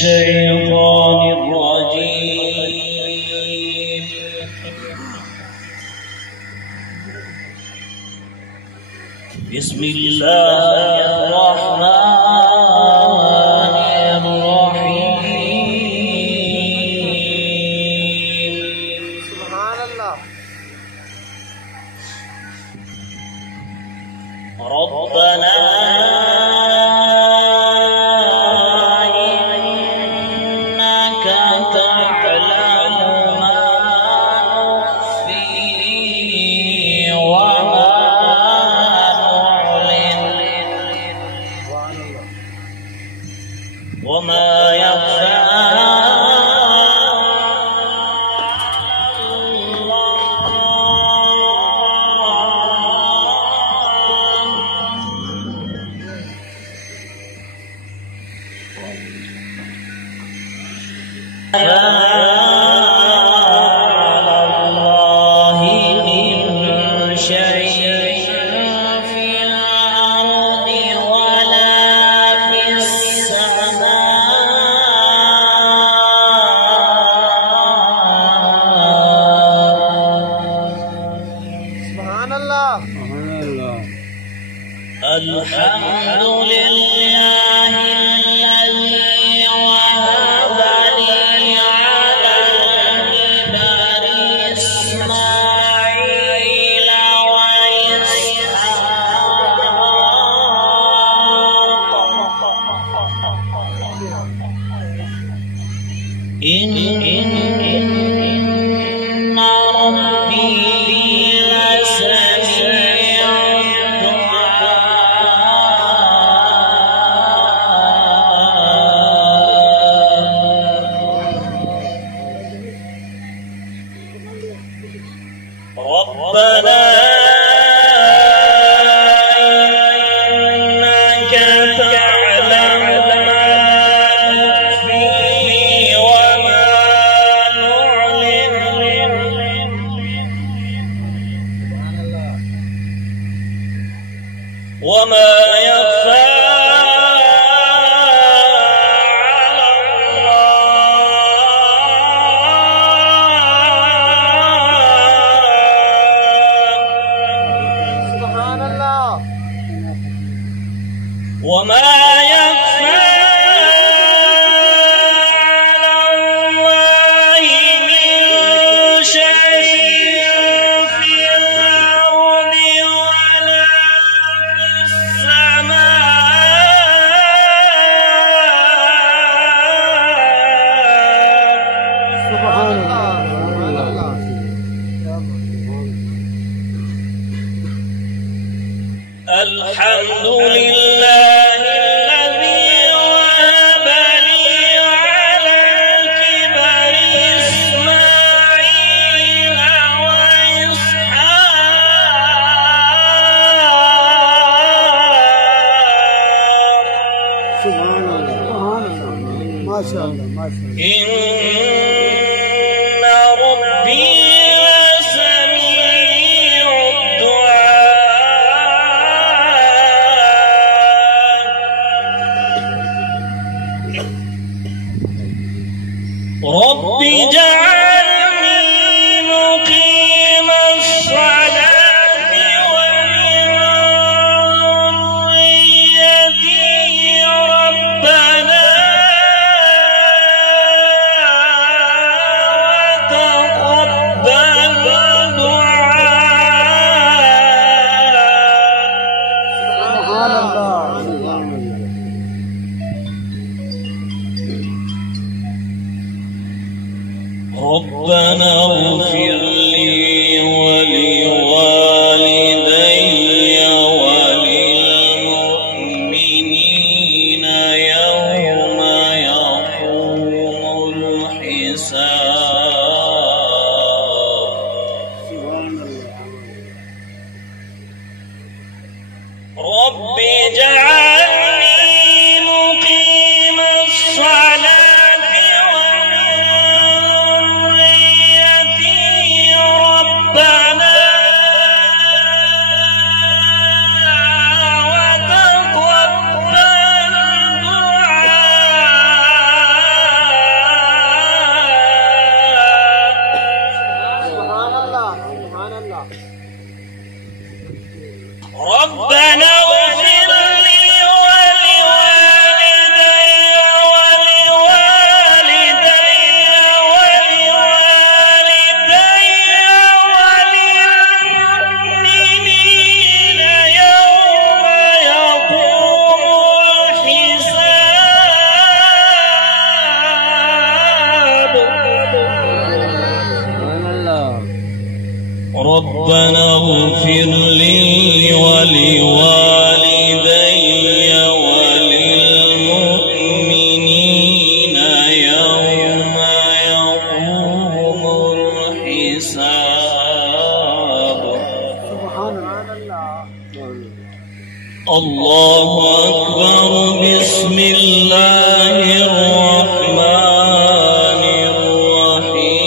الشيطان الرجيم. بسم الله الرحمن الرحيم. سبحان الله. ربنا وما يخفى الحمد لله الذي وهب لي على الكبر إسماعيل وإسحاق إن ربي ربنا إنك تعلم ما نخفي وما نعلن وما يخفى وما يخفى على الله من شيء في الأرض ولا في السماء. سبحان الله. الحمد لله ما شاء الله ما شاء الله. إن ربي لسميع الدعاء. رب اجعلني مقيم الصلاة ومن ذريتي ربنا ربنا اغفر لي ولوالدي وللمؤمنين يوم يقوم الحساب. رب اجعلني مقيم الصلاة ربنا الله أكبر. بسم الله الرحمن الرحيم.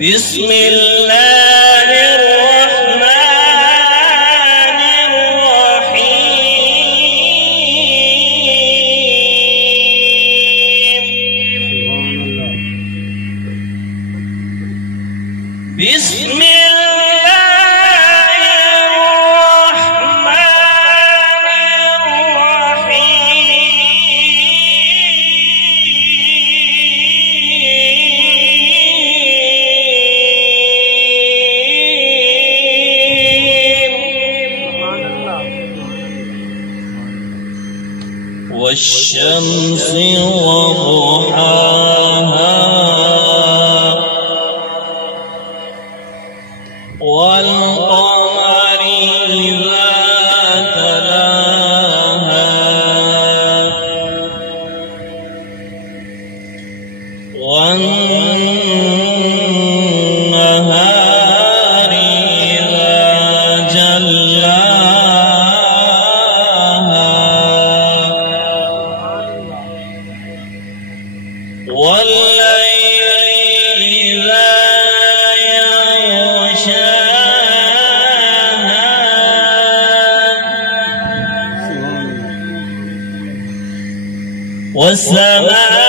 بسم الله الرحمن الرحيم. بسم والشمس وضحاها والقمر إذا تلاها والنهار إذا جلاها والليل إذا يغشاها والسماء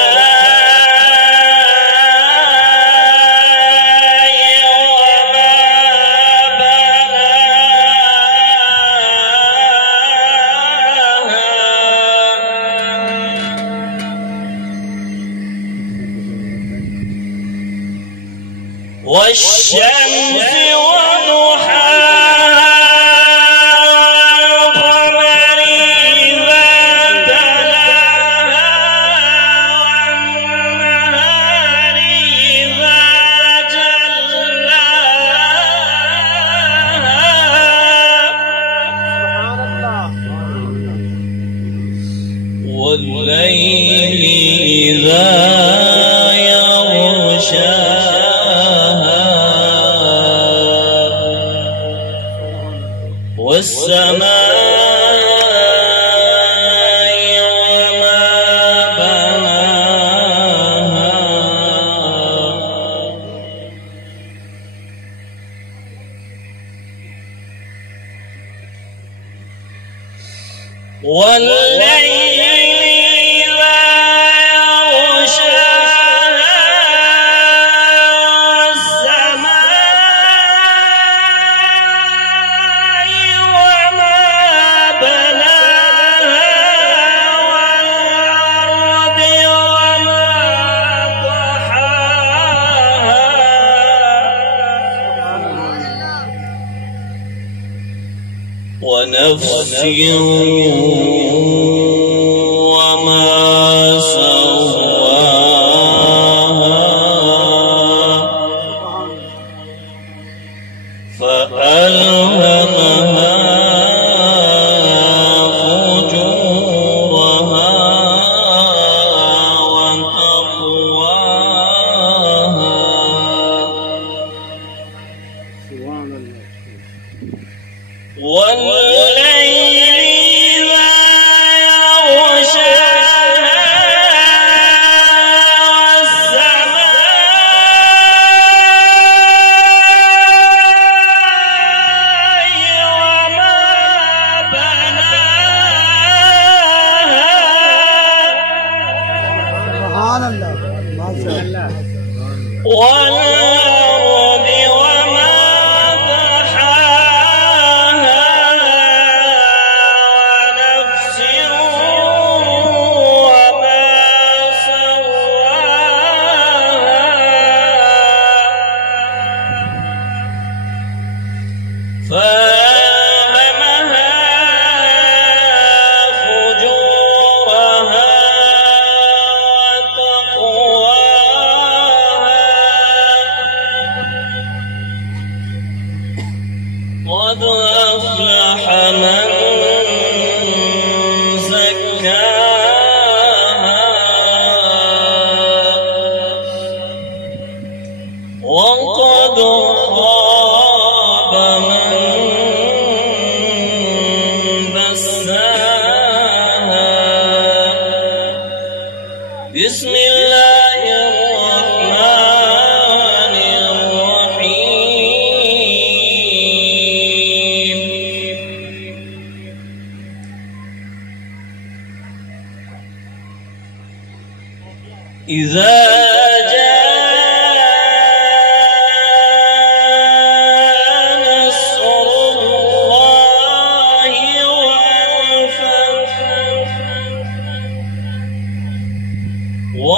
والشمس وضحاها والقمر إذا تلاها والنهار إذا جلاها والليل إذا والسماء وما بناها والليل إذا يغشاها ونفس وما سواها فألهمها فجورها وتقواها والليل إذا يغشاها والسماء وما بناها سبحان الله ما شاء الله والأرض وما طحاها ونفس وما سواها فألهمها فجورها قد أفلح من زكاها إذا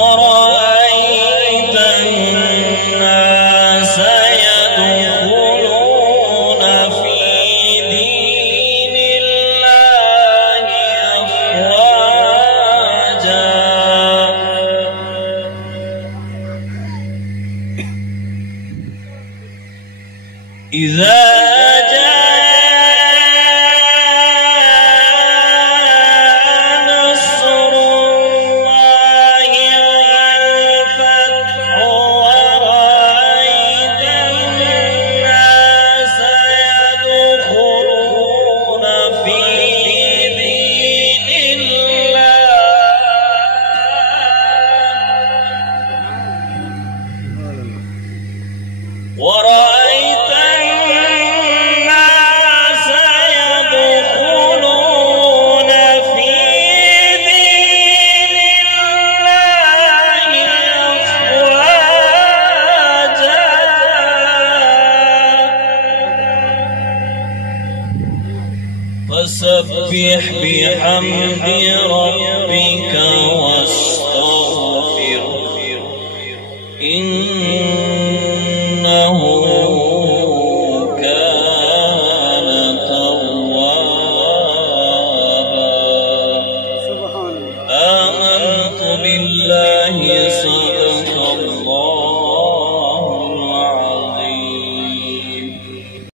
ورأيت الناس يدخلون في دين الله أفواجا إذا ورأيت الناس يدخلون في دين الله أفواجا فسبح بحمد ربك واستغفره إنه كان توابا. آمنت بالله